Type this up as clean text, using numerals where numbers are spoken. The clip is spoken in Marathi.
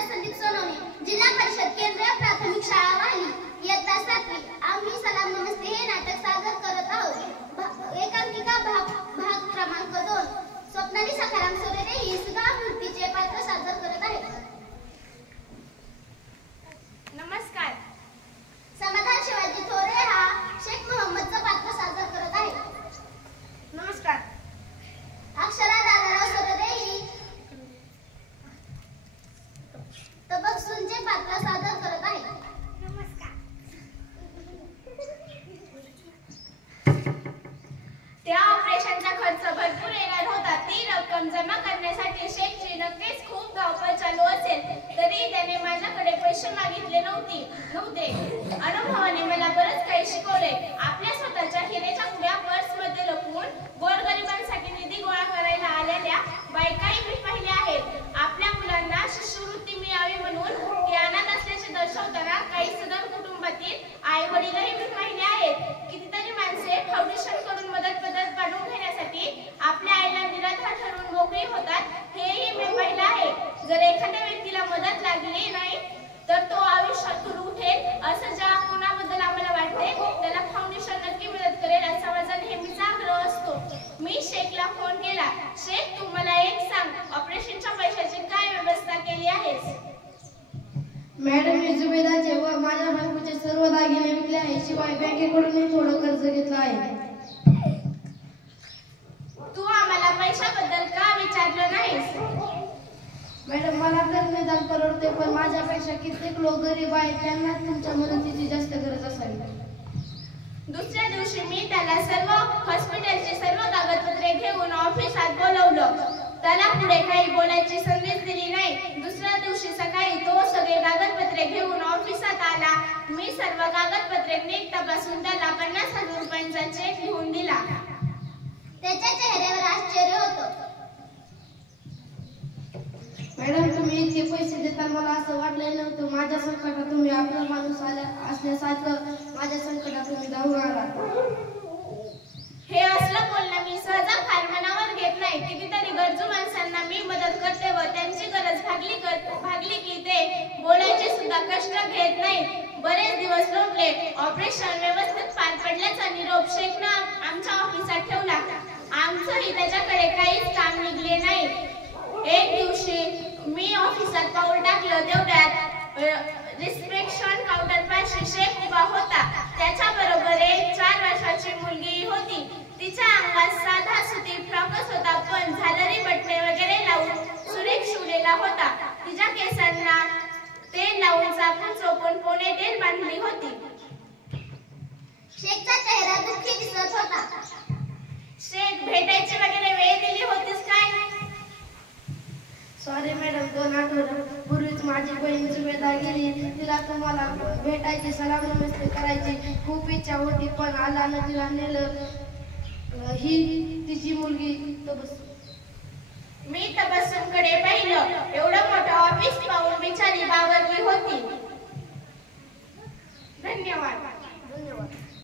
संदीप सोनवणे, जिल्हा परिषद केंद्रीय प्राथमिक शाळा वाली, इयत्ता 7वी. आम्ही सलाम नमस्ते हे नाटक सादर करत आहोत. एकांकिका भाग क्रमांक 2. स्वप्नाली सखाराम सोरेरे ही सुधा मूर्तीचे पात्र सादर करत आहे. नमस्कार. समाधान शिवाजी थोरे हा शेख मोहम्मदचं पात्र सादर करत आहे. नमस्कार. अक्षरा दादाराव सोरेरे ही तबकसूनचे पात्र सादर करत आहे. नमस्कार. त्या ऑपरेशनचा खर्च भरपूर येणार होता. ती रक्कम जमा करण्यासाठी शेखची नक्कीच खूप धावपळ चालू असेल, तरी त्याने माझ्याकडे पैसे मागितले नव्हते. अनुभवाने मला बरंच काही शिकवले. आपल्या स्वतःच्या हिरेच्या पुढ्या पर्समध्ये लपवून गोरगरिबांसाठी निधी गोळा करायला आलेल्या बायकाही मी पाहिल्या आहेत. आपल्या मुलांना शिष्यवृत्ती मिळावी म्हणून ते अनाथ असल्याचे दर्शवताना काही सदन कुटुंबातील आई वडीलही मी पाहिले आहेत. कितीतरी माणसे फाउंडेशन करून मदत पाठवून घेण्यासाठी आपल्या आईला निराधार ठरवून मोकळी होतात, हेही मी पाहिलं आहे. जर एखाद्या व्यक्तीला मदत लागली नाही तर तो आयुष्यातून उठेल असं ज्या कोणाबद्दल आम्हाला वाटते त्याला फाउंडेशन नक्की मदत करेल असा माझा नेहमीचा आग्रह असतो. मी शेखला फोन केला. शेख, तू मला एक सांग, ऑपरेशनच्या पैशाची काय व्यवस्था केली आहेस? मॅडम, मी जुबेदाचे व माझ्या बायकोचे सर्व दागिने विकले आहे. शिवाय बँकेकडूनही थोडं कर्ज घेतलं आहे. तू आम्हाला पैशाबद्दल का विचारलं नाहीस? मॅडम, मला तर निदान परवडते, पण माझ्यापेक्षा कित्येक लोक गरीब आहेत, त्यांना तुमच्या मदतीची जास्त गरज असावी. दुसऱ्या दिवशी मी त्याला हॉस्पिटलची सर्व कागदपत्रे घेऊन ऑफिसात बोलवलं. त्याला पुढे काही बोलायची संधीच दिली नाही. दुसऱ्या दिवशी सकाळी तो सगळे कागदपत्रे घेऊन ऑफिसात आला. मी सर्व कागदपत्रे नीट तपासून त्याला 50,000 रुपयांचा चेक लिहून दिला. त्याच्या चेहऱ्यावर आश्चर्य होतं. मॅडम, तुम्ही इतके पैसे देता मला असं वाटलं नव्हतं. माझ्या संकटात तुम्ही आपला माणूस असल्यासारखं माझ्या संकटात तुम्ही धावून आला. हे असलं बोलणं मी सहजा फार मनावर घेत नाही. कितीतरी गरजू माणसांना मी मदत करते व त्यांची गरज भागली की ते बोलायचे सुद्धा कष्ट घेत नाही. बरेच दिवस लोटले. ऑपरेशन व्यवस्थित पार पडल्याचा निरोप शेखनं आमच्या ऑफिसात ठेवला. आमचंही त्याच्याकडे काहीच काम निघले नाही. एक दिवशी मी ऑफिसात पाऊल टाकलं तेवढ्यात रिस्पेक्शन काउंटर पाशी शेख उभा होता. त्याच्या बरोबर एक 4 वर्षाची मुलगी होती. तिच्या अंगात साधा सुती फ्रॉकच होता, पण झालरी बटणे वगैरे लावून सुरेख शिवलेला होता. तिच्या केसांना तेल लावून चापून चोपून पोनेटेल बांधली होती. शेखचा चेहरा दुःखी दिसत होता. शेख, भेटायची वगैरे वेळ दिली होतीस काय? सॉरी मॅडम, 2 आठवड्यापूर्वीच माझी बहीण जुबेदा गेली. तिला तुम्हाला भेटायची, सलाम नमस्ते करायची खूप इच्छा होती, पण अल्लानं तिला नेलं. ही तिची मुलगी.